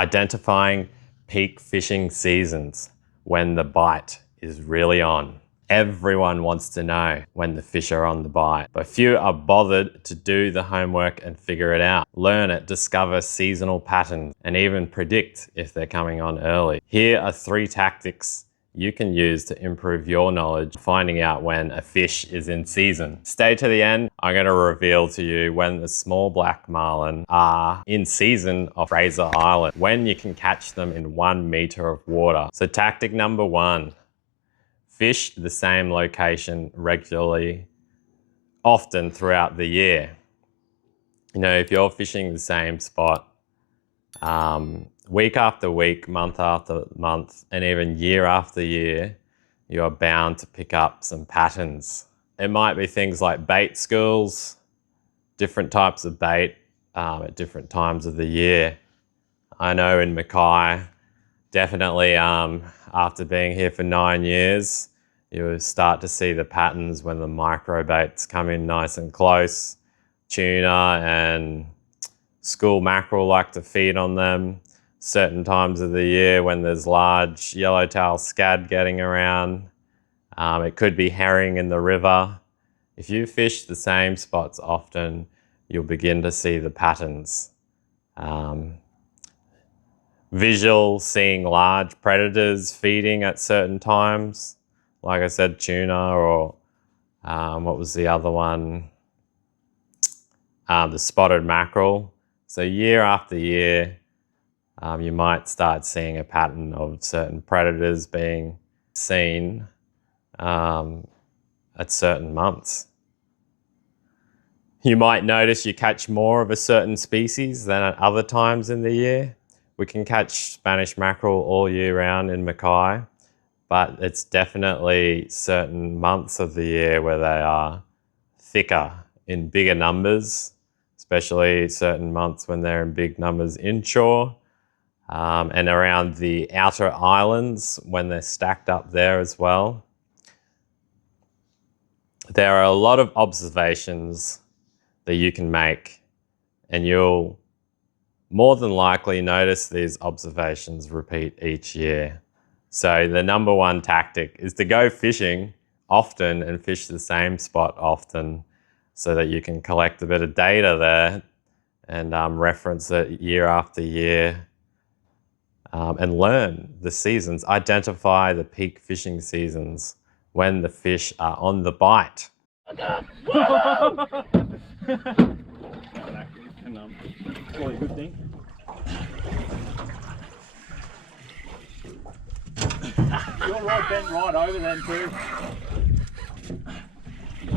Identifying peak fishing seasons, when the bite is really on. Everyone wants to know when the fish are on the bite, but few are bothered to do the homework and figure it out. Learn it, discover seasonal patterns, and even predict if they're coming on early. Here are 3 tactics you can use to improve your knowledge finding out when a fish is in season. Stay to the end. I'm going to reveal to you when the small black marlin are in season off Fraser Island, when you can catch them in 1 meter of water. So tactic number 1, fish the same location regularly, often throughout the year. You know, if you're fishing the same spot week after week, month after month, and even year after year, you are bound to pick up some patterns. It might be things like bait schools, different types of bait at different times of the year. I know in Mackay, definitely after being here for 9 years, you will start to see the patterns when the micro baits come in nice and close. Tuna and school mackerel like to feed on them. Certain times of the year when there's large yellowtail scad getting around. It could be herring in the river. If you fish the same spots often, you'll begin to see the patterns. Visual, seeing large predators feeding at certain times. Like I said, tuna, or what was the other one? The spotted mackerel. So year after year, you might start seeing a pattern of certain predators being seen at certain months. You might notice you catch more of a certain species than at other times in the year. We can catch Spanish mackerel all year round in Mackay, but it's definitely certain months of the year where they are thicker in bigger numbers, especially certain months when they're in big numbers inshore. And around the outer islands when they're stacked up there as well. There are a lot of observations that you can make, and you'll more than likely notice these observations repeat each year. So the number 1 tactic is to go fishing often and fish the same spot often, so that you can collect a bit of data there and reference it year after year. And learn the seasons, identify the peak fishing seasons when the fish are on the bite. Probably a good thing. Your rod bent right over then too.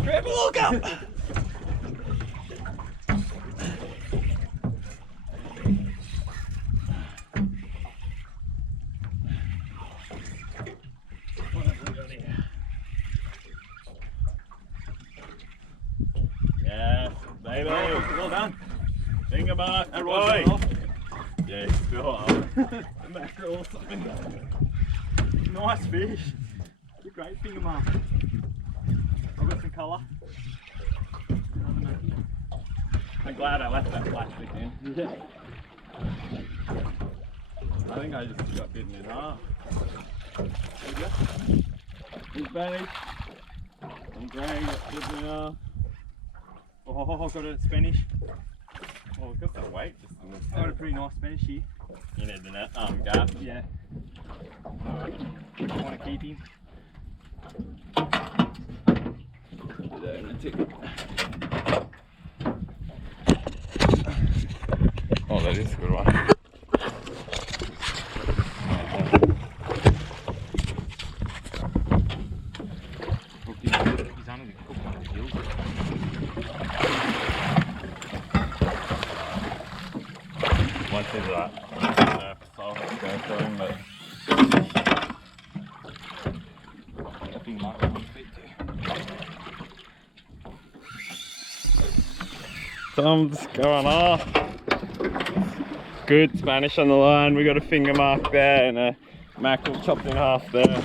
Grab a look up! Yes, baby. Well done. Finger mark. That rod's off. Yeah, it's still up. The mackerel or something. Nice fish. It's a great finger mark. I've got some colour. I'm glad I left that plastic in. Yeah. I think I just got bitten in half. There you go. In Spanish. I'm grey, got bitten in half. Oh, got it Spanish. Oh, we've got that weight just in this. Got a pretty nice Spanish here. You need the net gap. Yeah. I want to keep him. Put that in the ticket. Oh, that is a good one. He's only cooked on the gills. Once he's that, I'll have to go for him, but I think Mark wants to too. Thumbs going off. Good Spanish on the line. We got a finger mark there and a mackerel chopped in half there.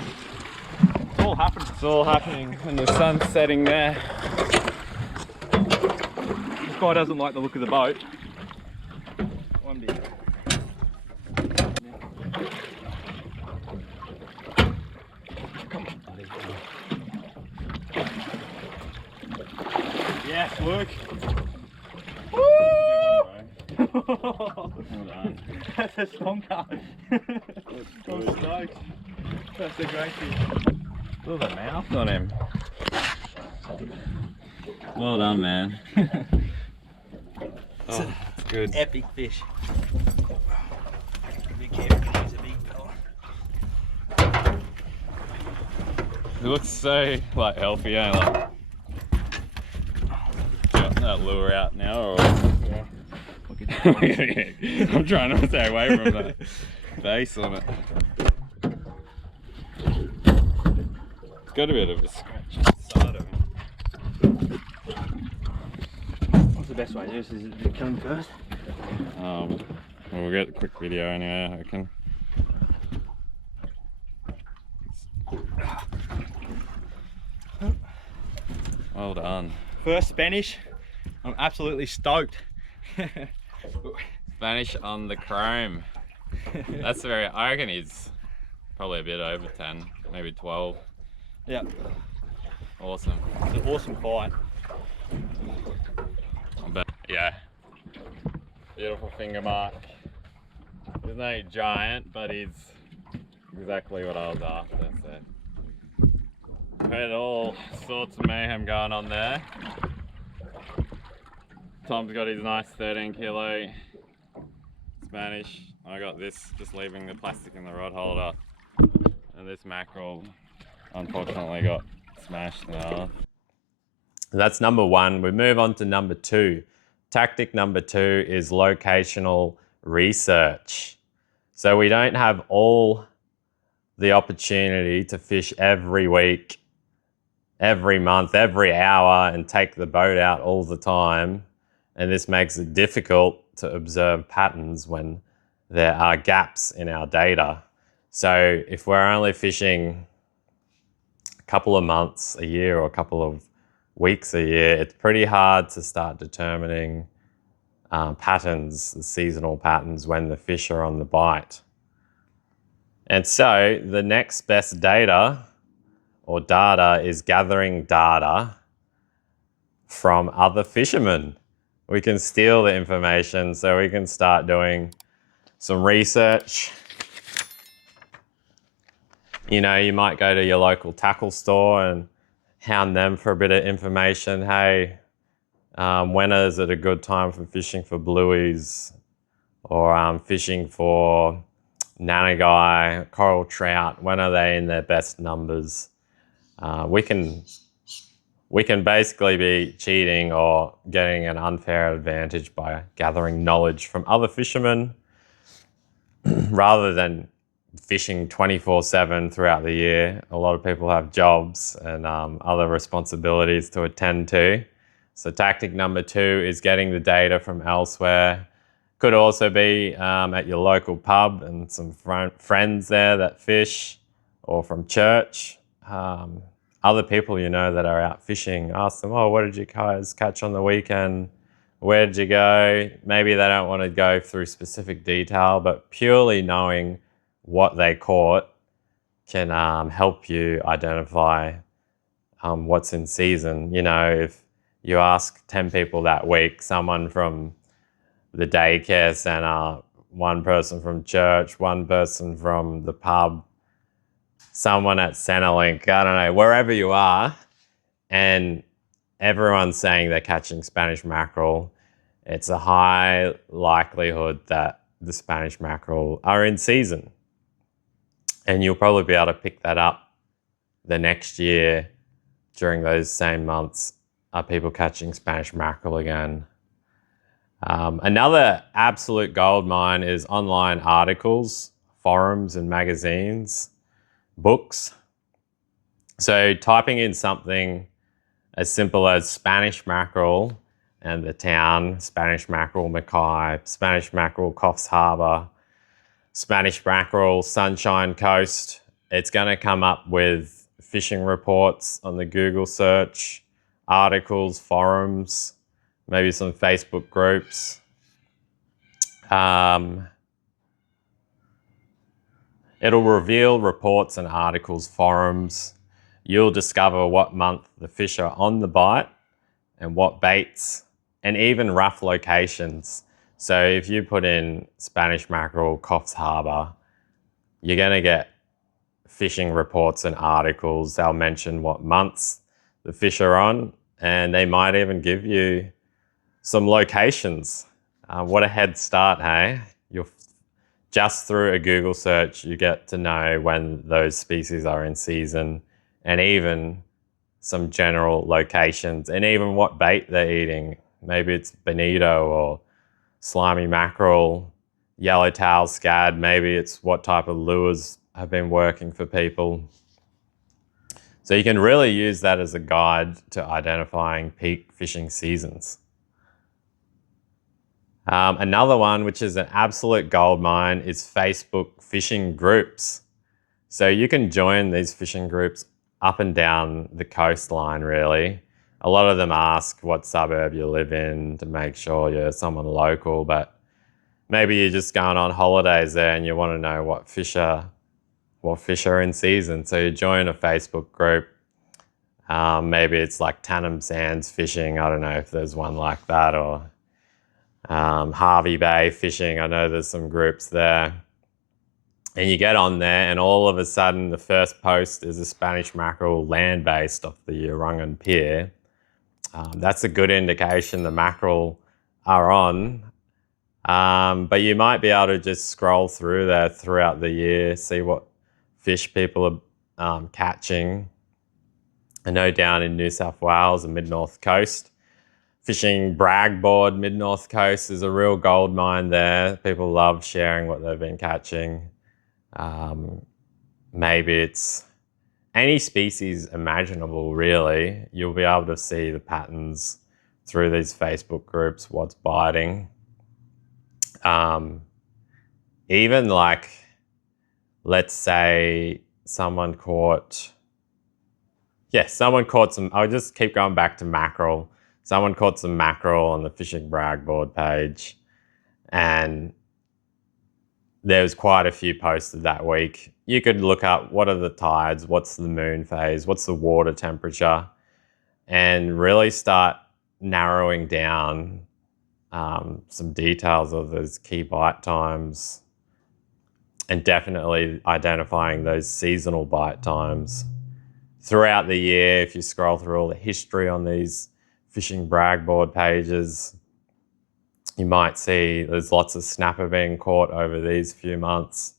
It's all happening. It's all happening, and the sun's setting there. This guy doesn't like the look of the boat. One bit. Nice work. Woo! Well done. That's a stonker. I'm stoked. That's a great fish. Look at the mouth on him. Well done, man. Oh, that's good. Epic fish. Be careful, he's a big fella. It looks so like healthy, eh? Like, got that lure out now, or Yeah. I'm trying to stay away from that base on it. It's got a bit of a scratch on the side of it. What's the best way to do this? Is it to kill him first? Well, we'll get a quick video anyway, I reckon. Well done. First Spanish. I'm absolutely stoked. Spanish on the chrome. That's very, I reckon he's probably a bit over 10, maybe 12. Yeah, Awesome. it's an awesome fight. But yeah, beautiful finger mark. He's no giant, but he's exactly what I was after. So had all sorts of mayhem going on there. Tom's got his nice 13 kilo Spanish. I got this, just leaving the plastic in the rod holder. And this mackerel unfortunately got smashed in half. That's number one. We move on to number two. Tactic number two is locational research. So we don't have all the opportunity to fish every week, every month, every hour, and take the boat out all the time. And this makes it difficult to observe patterns when there are gaps in our data. So if we're only fishing a couple of months a year or a couple of weeks a year, it's pretty hard to start determining patterns, the seasonal patterns when the fish are on the bite. And so the next best data or data is gathering data from other fishermen. We can steal the information, so we can start doing some research. You know, you might go to your local tackle store and hound them for a bit of information. Hey, when is it a good time for fishing for blueies, or fishing for nanagai, coral trout? When are they in their best numbers? We can basically be cheating or getting an unfair advantage by gathering knowledge from other fishermen rather than fishing 24/7 throughout the year. A lot of people have jobs and other responsibilities to attend to. So tactic number two is getting the data from elsewhere. Could also be at your local pub and some friends there that fish, or from church. Other people you know that are out fishing, ask them, oh, what did you guys catch on the weekend? Where did you go? Maybe they don't want to go through specific detail, but purely knowing what they caught can help you identify what's in season. You know, if you ask 10 people that week, someone from the daycare center, one person from church, one person from the pub, someone at Centrelink, I don't know, wherever you are, and everyone's saying they're catching Spanish mackerel, it's a high likelihood that the Spanish mackerel are in season. And you'll probably be able to pick that up the next year during those same months. Are people catching Spanish mackerel again? Another absolute gold mine is online articles, forums and magazines, books. So typing in something as simple as Spanish mackerel and the town, Spanish mackerel Mackay, Spanish mackerel Coffs Harbour, Spanish mackerel Sunshine Coast, it's going to come up with fishing reports on the Google search, articles, forums, maybe some Facebook groups. It'll reveal reports and articles, forums. You'll discover what month the fish are on the bite and what baits, and even rough locations. So if you put in Spanish mackerel, Coffs Harbour, you're going to get fishing reports and articles. They'll mention what months the fish are on, and they might even give you some locations. What a head start, hey? Just through a Google search, you get to know when those species are in season, and even some general locations, and even what bait they're eating. Maybe it's bonito or slimy mackerel, yellowtail scad. Maybe it's what type of lures have been working for people. So you can really use that as a guide to identifying peak fishing seasons. Another one, which is an absolute goldmine, is Facebook fishing groups. So you can join these fishing groups up and down the coastline, really. A lot of them ask what suburb you live in to make sure you're someone local, but maybe you're just going on holidays there and you want to know what fish are in season. So you join a Facebook group. Maybe it's like Tannum Sands fishing. I don't know if there's one like that, or Harvey Bay fishing. I know there's some groups there. And you get on there and all of a sudden the first post is a Spanish mackerel land-based off the Urungan Pier. That's a good indication the mackerel are on. But you might be able to just scroll through there throughout the year, see what fish people are catching. I know down in New South Wales and Mid-North Coast, fishing bragboard Mid-North Coast is a real gold mine there. People love sharing what they've been catching. Maybe it's any species imaginable, really. You'll be able to see the patterns through these Facebook groups, what's biting. Even like, let's say someone caught some, I'll just keep going back to mackerel. Someone caught some mackerel on the fishing bragboard page, and there was quite a few posted that week. You could look up what are the tides, what's the moon phase, what's the water temperature, and really start narrowing down some details of those key bite times, and definitely identifying those seasonal bite times. Throughout the year, if you scroll through all the history on these fishing bragboard pages, you might see there's lots of snapper being caught over these few months.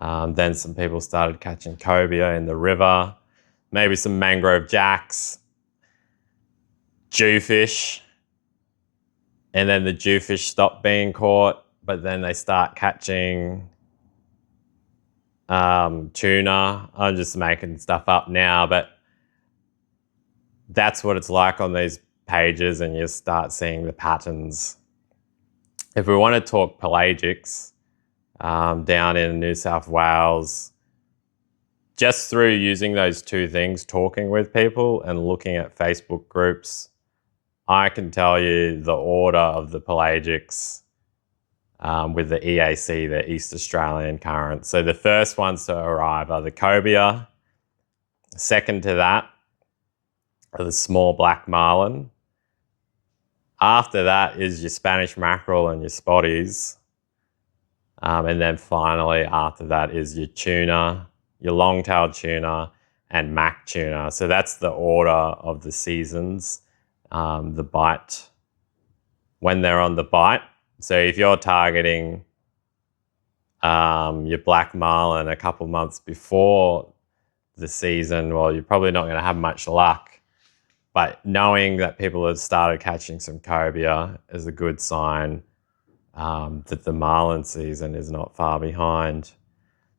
Then some people started catching cobia in the river, maybe some mangrove jacks, jewfish, and then the jewfish stop being caught, but then they start catching tuna. I'm just making stuff up now, but that's what it's like on these pages, and you start seeing the patterns. If we want to talk pelagics, down in New South Wales, just through using those two things, talking with people and looking at Facebook groups, I can tell you the order of the pelagics with the EAC, the East Australian current. So the first ones to arrive are the cobia. Second to that are the small black marlin. After that is your Spanish mackerel and your spotties. And then finally after that is your tuna, your long-tailed tuna and mac tuna. So that's the order of the seasons, the bite, when they're on the bite. So if you're targeting your black marlin a couple months before the season, well, you're probably not going to have much luck. But knowing that people have started catching some cobia is a good sign that the marlin season is not far behind.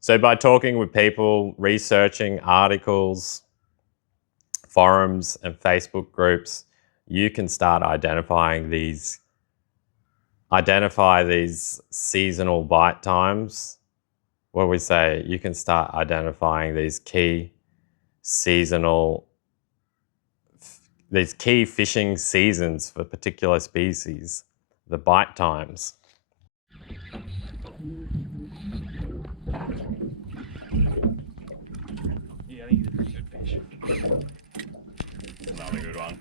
So by talking with people, researching articles, forums and Facebook groups, you can start identify these seasonal bite times. What we say, you can start identifying these key fishing seasons for particular species, the bite times. Yeah, I think it's a good fish. Another good one.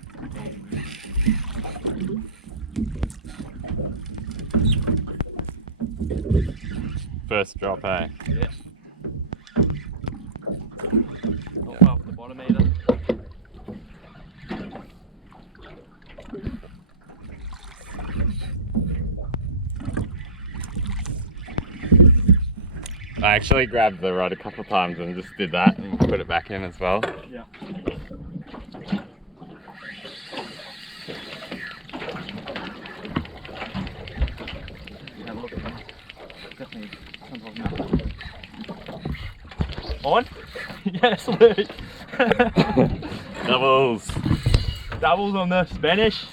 first drop, eh? Yeah. Not far off the bottom either. I actually grabbed the rod a couple of times and just did that and put it back in as well. Yeah. Have a look at that. Definitely something on. Yes, Luke. Doubles. Doubles on the Spanish.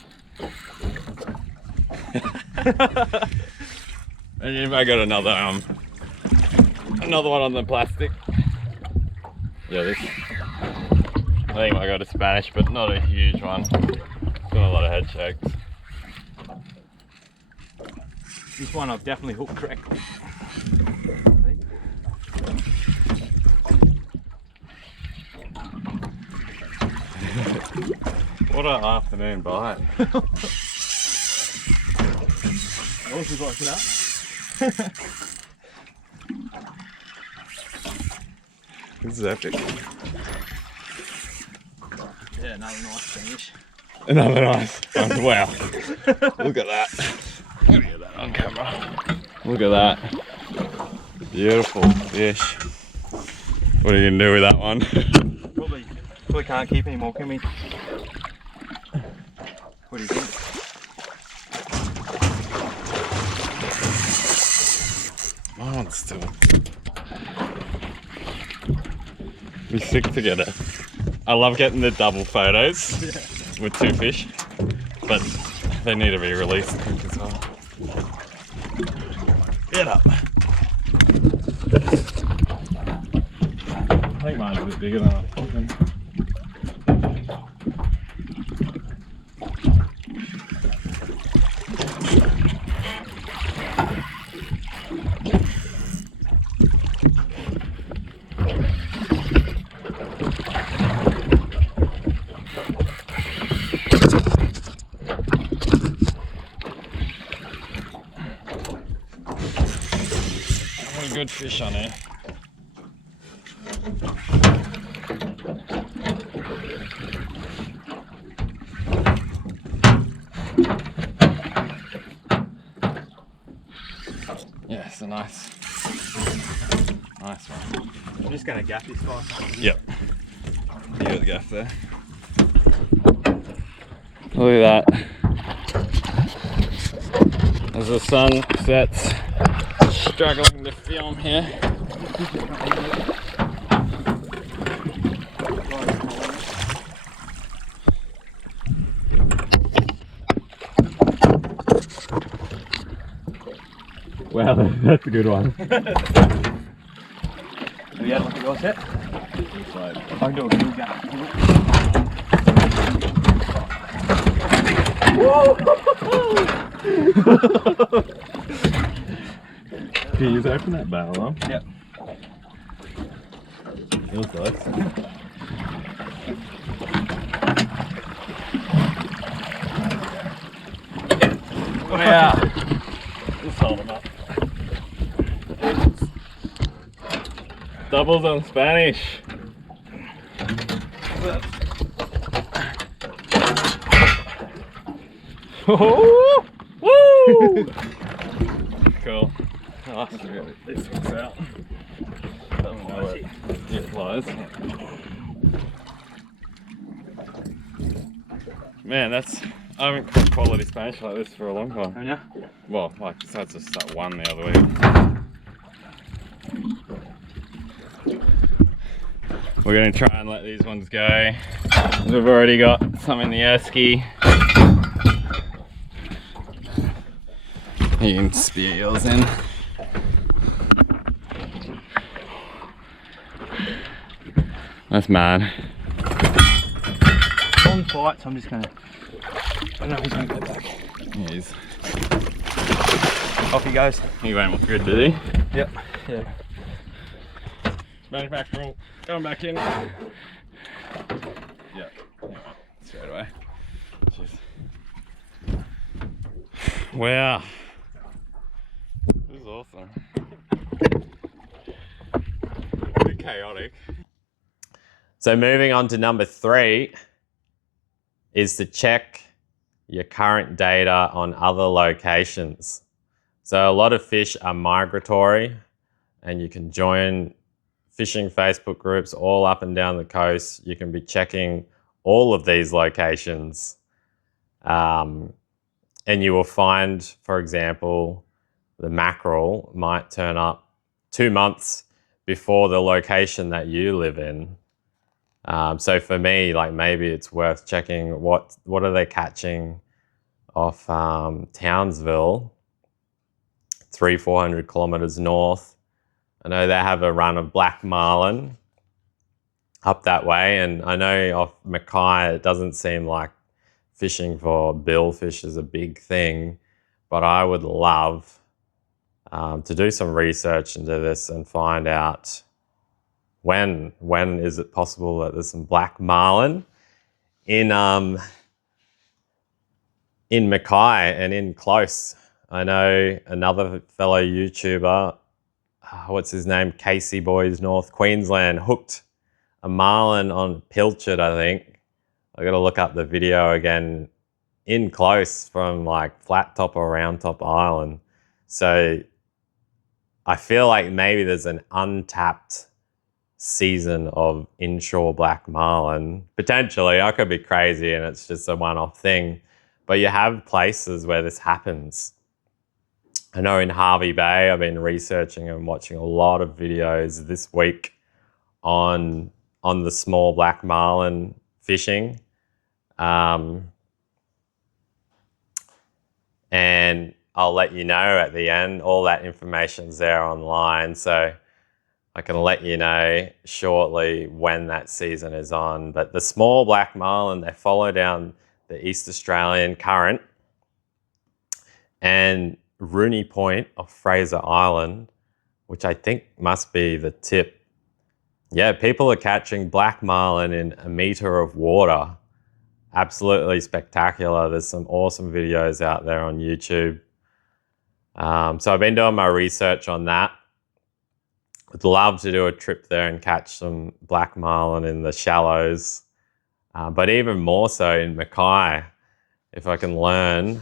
And if I got another one on the plastic. Yeah, this. I think I got a Spanish, but not a huge one. Doing a lot of head shakes. This one I've definitely hooked correctly. What an afternoon bite. Also like that. This is epic. Yeah, another nice finish. Another nice one. Wow. Look at that. Let me get that on camera. Look at that. Beautiful fish. What are you going to do with that one? Probably can't keep anymore, can we? What do you think? My one's still. We're sick together. I love getting the double photos with two fish, but they need to be released quick as well. Get up. I think mine's a bit bigger than I thought. What a good fish on here. Yeah, it's a nice one. I'm just going to gap this guy. Yep. You got the gaff there. Look at that. As the sun sets, struggling to film here. Wow, that's a good one. Have you had like a go set? I can do a real gap. Can you just open that barrel up? Yep. Feels nice. Yeah. Just hold them up. Doubles on Spanish. Oh, woo! Cool. Nice. This one's out. Don't know where it flies. Man, I haven't caught quality Spanish like this for a long time. Haven't you? Well, like besides just that one the other week. We're going to try and let these ones go. We've already got some in the esky. You can spear yours in. That's mad. Long fight, so I'm just going to. I don't know if he's going to go back. He is. Off he goes. He went good, did he? Yep. Yeah. Spanish mackerel, going back in. Yep. Straight away. Jeez. Wow. This is awesome. chaotic. So moving on to number 3 is to check your current data on other locations. So a lot of fish are migratory, and you can join fishing Facebook groups all up and down the coast. You can be checking all of these locations. And you will find, for example, the mackerel might turn up 2 months before the location that you live in. So for me, like maybe it's worth checking what are they catching off Townsville, 300-400 kilometers north. I know they have a run of black marlin up that way, and I know off Mackay it doesn't seem like fishing for billfish is a big thing, but I would love to do some research into this and find out when is it possible that there's some black marlin in Mackay and in Close. I know another fellow YouTuber, what's his name, Casey Boys North Queensland, hooked a marlin on pilchard, I think. I got to look up the video again, in Close from like Flat Top or Round Top Island. So I feel like maybe there's an untapped season of inshore black marlin. Potentially, I could be crazy and it's just a one-off thing, but you have places where this happens. I know in Hervey Bay, I've been researching and watching a lot of videos this week on the small black marlin fishing. And I'll let you know at the end. All that information's there online, so I can let you know shortly when that season is on. But the small black marlin, they follow down the East Australian current, and Rooney Point of Fraser Island, which I think must be the tip. Yeah, people are catching black marlin in a metre of water. Absolutely spectacular. There's some awesome videos out there on YouTube. So I've been doing my research on that. Would love to do a trip there and catch some black marlin in the shallows. But even more so in Mackay, if I can learn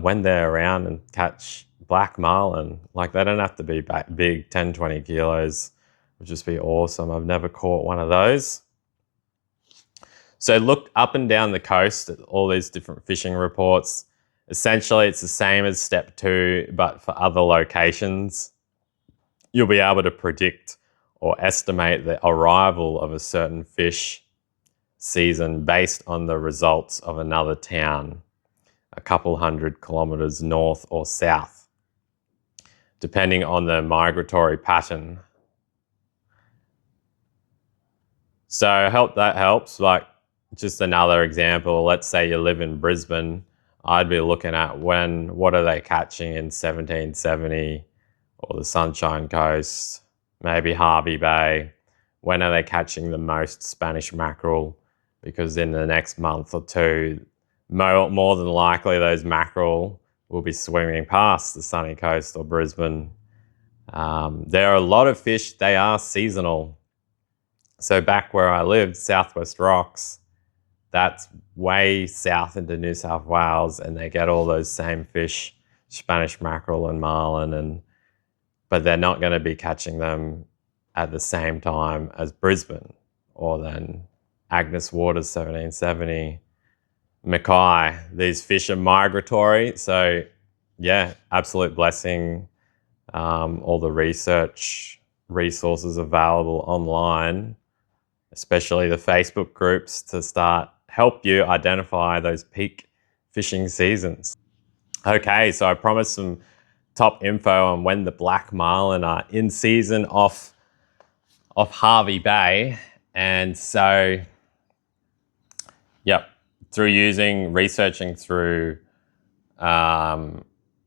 when they're around and catch black marlin. Like they don't have to be big, 10, 20 kilos. It would just be awesome. I've never caught one of those. So look up and down the coast at all these different fishing reports. Essentially, it's the same as step 2, but for other locations. You'll be able to predict or estimate the arrival of a certain fish season based on the results of another town a couple 100 kilometers north or south, depending on the migratory pattern. So I hope that helps. Like, just another example, let's say you live in Brisbane, I'd be looking at what are they catching in 1770 or the Sunshine Coast, maybe Hervey Bay. When are they catching the most Spanish mackerel? Because in the next month or two, more than likely those mackerel will be swimming past the sunny coast or Brisbane. There are a lot of fish, they are seasonal. So back where I lived, Southwest Rocks, that's way south into New South Wales, and they get all those same fish, Spanish mackerel and marlin, but they're not going to be catching them at the same time as Brisbane or then Agnes Waters 1770, Mackay. These fish are migratory, so yeah, absolute blessing. All the research resources available online, especially the Facebook groups, to start help you identify those peak fishing seasons. Okay, so I promised some top info on when the black marlin are in season off Hervey Bay. And so, yep, through researching through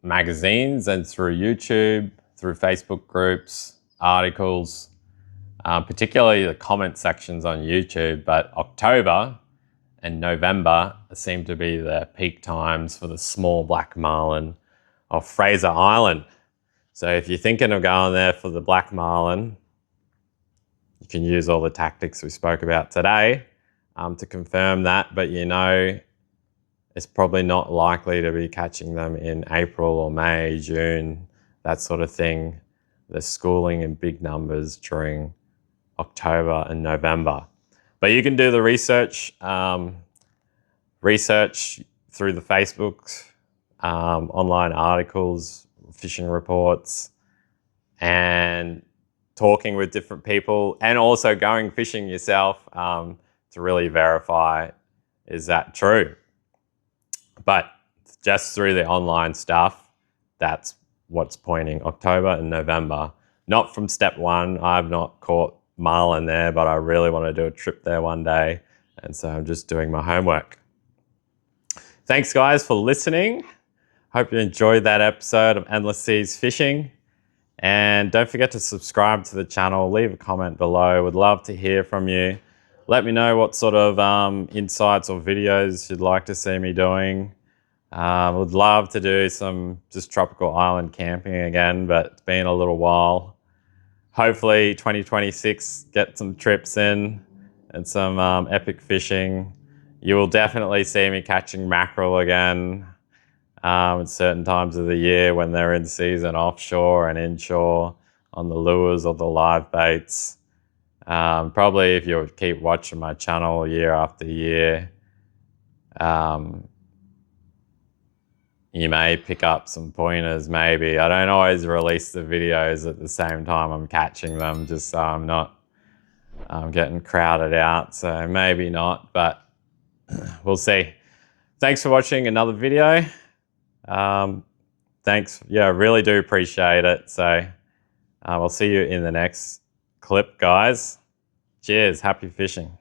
magazines and through YouTube, through Facebook groups, articles, particularly the comment sections on YouTube. But October and November seem to be the peak times for the small black marlin of Fraser Island. So if you're thinking of going there for the black marlin, can use all the tactics we spoke about today to confirm that, but you know, it's probably not likely to be catching them in April or May, June, that sort of thing. They're schooling in big numbers during October and November. But you can do the research through the Facebook, online articles, fishing reports, and talking with different people, and also going fishing yourself to really verify, is that true? But just through the online stuff, that's what's pointing October and November. Not from step one. I've not caught marlin there, but I really want to do a trip there one day. And so I'm just doing my homework. Thanks, guys, for listening. Hope you enjoyed that episode of Endless Seas Fishing. And don't forget to subscribe to the channel. Leave a comment below. Would love to hear from you. Let me know what sort of insights or videos you'd like to see me doing. Would love to do some just tropical island camping again, but it's been a little while. Hopefully 2026, get some trips in and some epic fishing. You will definitely see me catching mackerel again at certain times of the year when they're in season offshore and inshore on the lures or the live baits. Probably if you keep watching my channel year after year, you may pick up some pointers maybe. I don't always release the videos at the same time I'm catching them, just so I'm not getting crowded out. So maybe not, but we'll see. Thanks for watching another video. Thanks. Yeah, I really do appreciate it. So I'll see you in the next clip, guys. Cheers. Happy fishing.